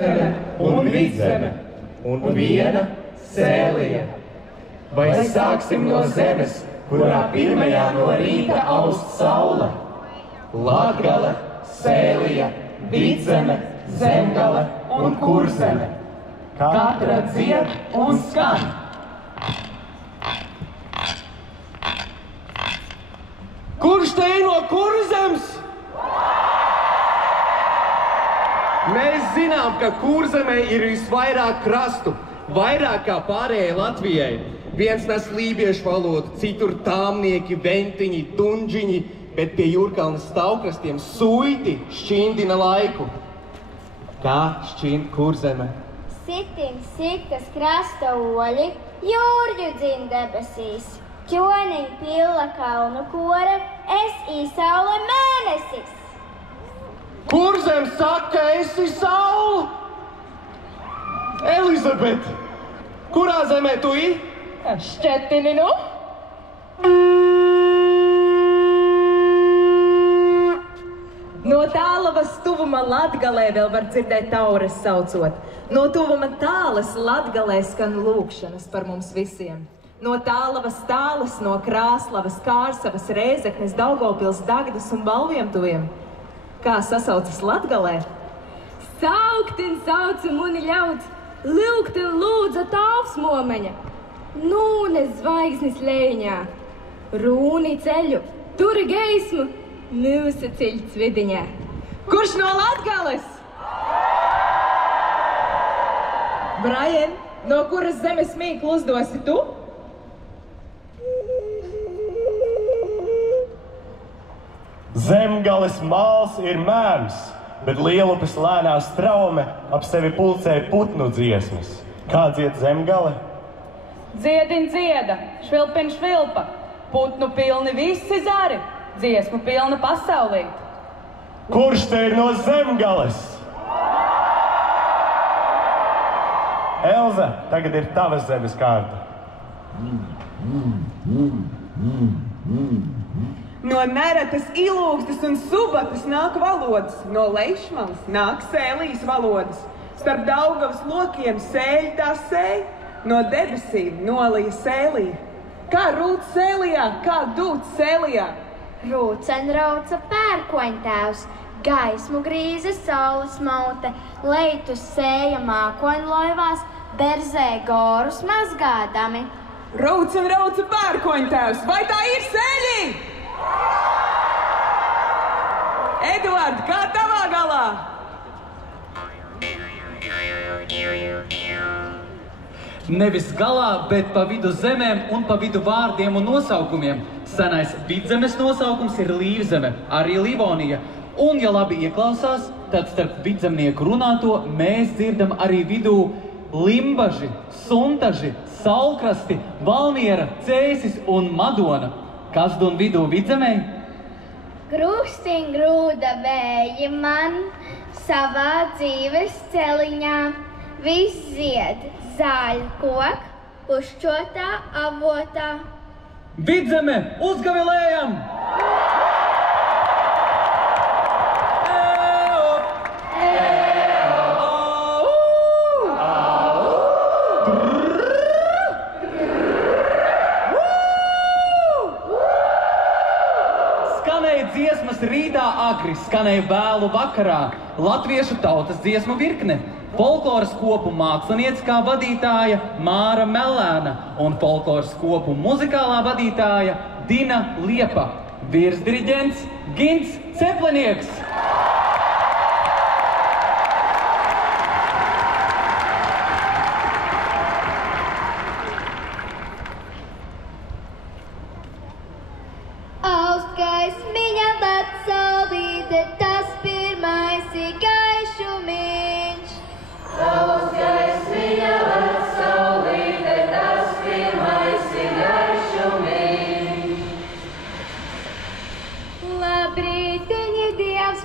un vidzeme, un viena sēlija. Vai sāksim no zemes, kurā pirmajā no rīta aust saule? Latgale, Sēlija, Vidzeme, Zemgale un Kurzeme. Katra dzied un skan. Kurš te ir no Kurzemes? Mēs zinām, ka Kurzemē ir visvairāk krastu, vairāk kā pārējai Latvijai. Viens nes lībiešu valodu, citur tāmnieki, ventiņi, tunžiņi, bet pie Jūrkalnes stāvkrastiem suiti šķindina laiku. Kā šķind Kurzeme? Sitim sitas krasta oļi, jūrģu dzin debesīs. Ķoniņ pilla kalnu kora, es īsaule mēnesis. Kurzem saka, esi saule? Elizabete, kurā zemē tu ir? Šķetini, nu? No tālavas tuvuma Latgalē vēl var dzirdēt taures saucot. No tuvuma tālas Latgalē skan lūkšanas par mums visiem. No tālavas tālas, no Krāslavas, Kārsavas, Rēzeknes, Daugavpils, Dagdas un Balviemtuviem. Kā sasaucas Latgalē? Sauktin sauca muni ļauds, lūgtin lūdza tāvs momeņa. Nūne zvaigznes lēņā, rūni ceļu, turi geismu, mūsu ceļts vidiņā. Kurš no Latgales? Brian, no kuras zemes mīklu uzdosi tu? Zemgales māls ir mēms, bet Lielupes lēnā straume ap sevi pulcēja putnu dziesmas. Kā dzied Zemgale? Dziedin dzieda, švilpin švilpa, putnu pilni visi zari, dziesmu pilna pasaulīt. Kurš te ir no Zemgales? Elza, tagad ir tavas zemes kārta. No Neretas, Ilūgstas un Subatas nāk valodas, no Leišmalas nāk Sēlijas valodas. Starp Daugavas lokiem sēļ tā sēj, no debesīm nolija Sēlija. Kā rūt Sēlijā, kā dūt Sēlijā? Rūcen rauca pērkoņtēvs, gaismu grīza saules maute, leitus sēja mākoņloivās, berzē gorus mazgādami. Rūcen rauca pērkoņtēvs, vai tā ir Sēļī? Eduard, kā tavā galā? Nevis galā, bet pa vidu zemēm un pa vidu vārdiem un nosaukumiem. Senais Vidzemes nosaukums ir Līvzeme, arī Livonija. Un, ja labi ieklausās, tad starp vidzemnieku runāto mēs dzirdam arī vidū Limbaži, Suntaži, Saulkrasti, Valmiera, Cēsis un Madona. Kas dun vidū Vidzemei? Grūstiņ grūda vēji man savā dzīves celiņā. Viss zied zāļu kok, pušķotā avotā. Vidzeme, uzgavilējam! Skanēja dziesmas rītā agri, skanēja vēlu vakarā, latviešu tautas dziesmu virkne. Folkloras kopu mākslinieckā vadītāja Māra Melēna un folkloras kopu muzikālā vadītāja Dina Liepa. Virsdiriģents Gints Ceplinieks. Austgaismiņa vecsaulīte, tas pirmais ir gaišumiņš. Austgaismiņa vecsaulīte, tas pirmais ir gaišumiņš. Labrītiņi, Dievs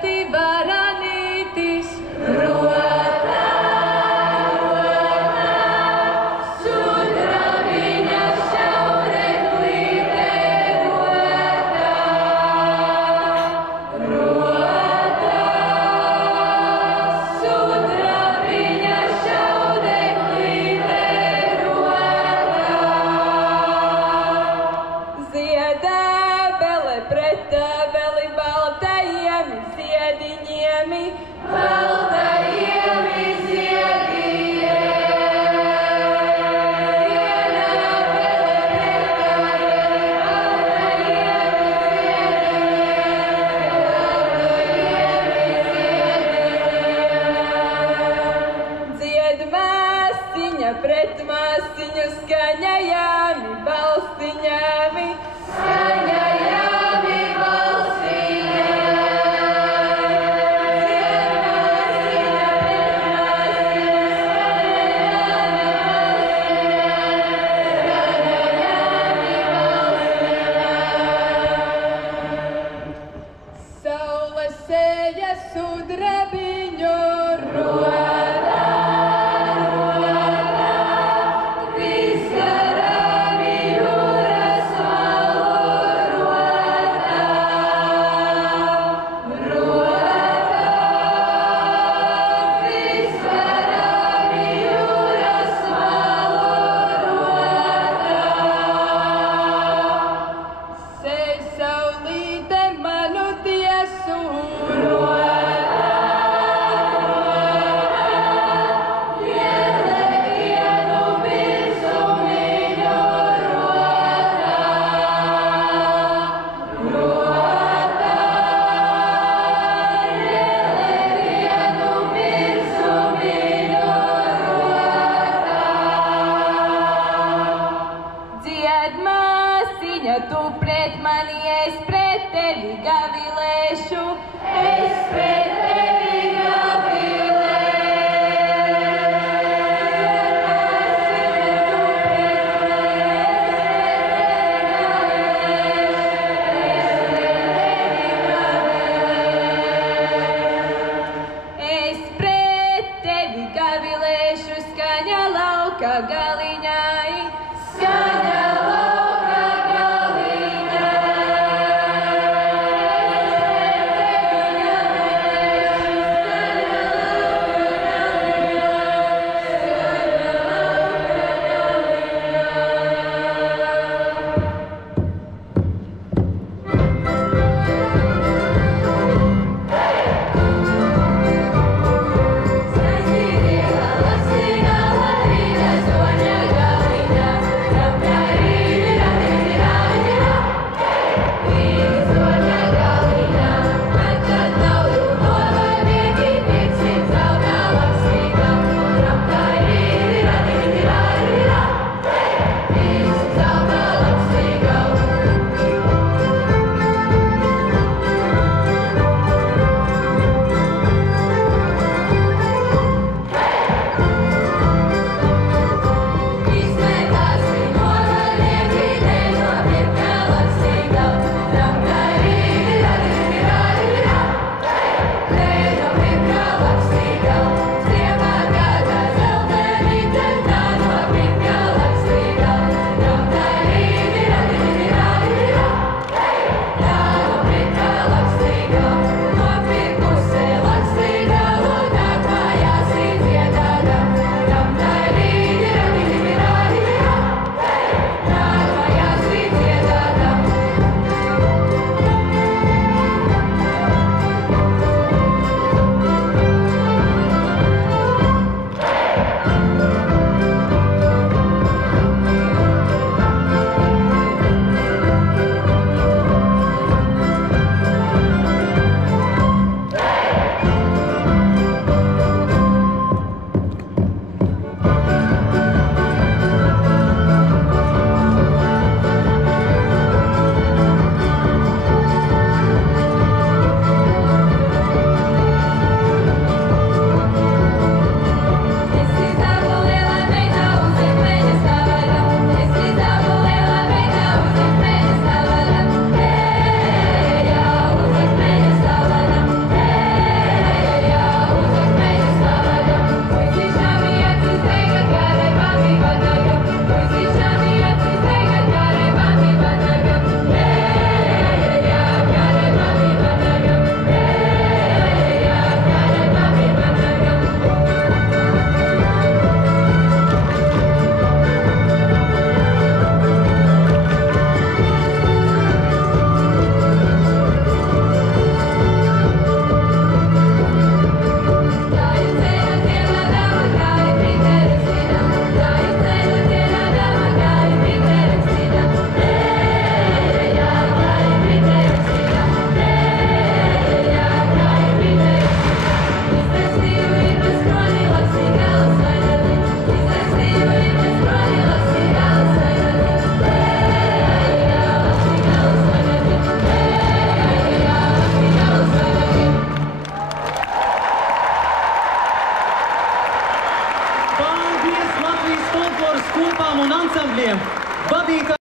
pretī varanītis. Skaņa vadītājs.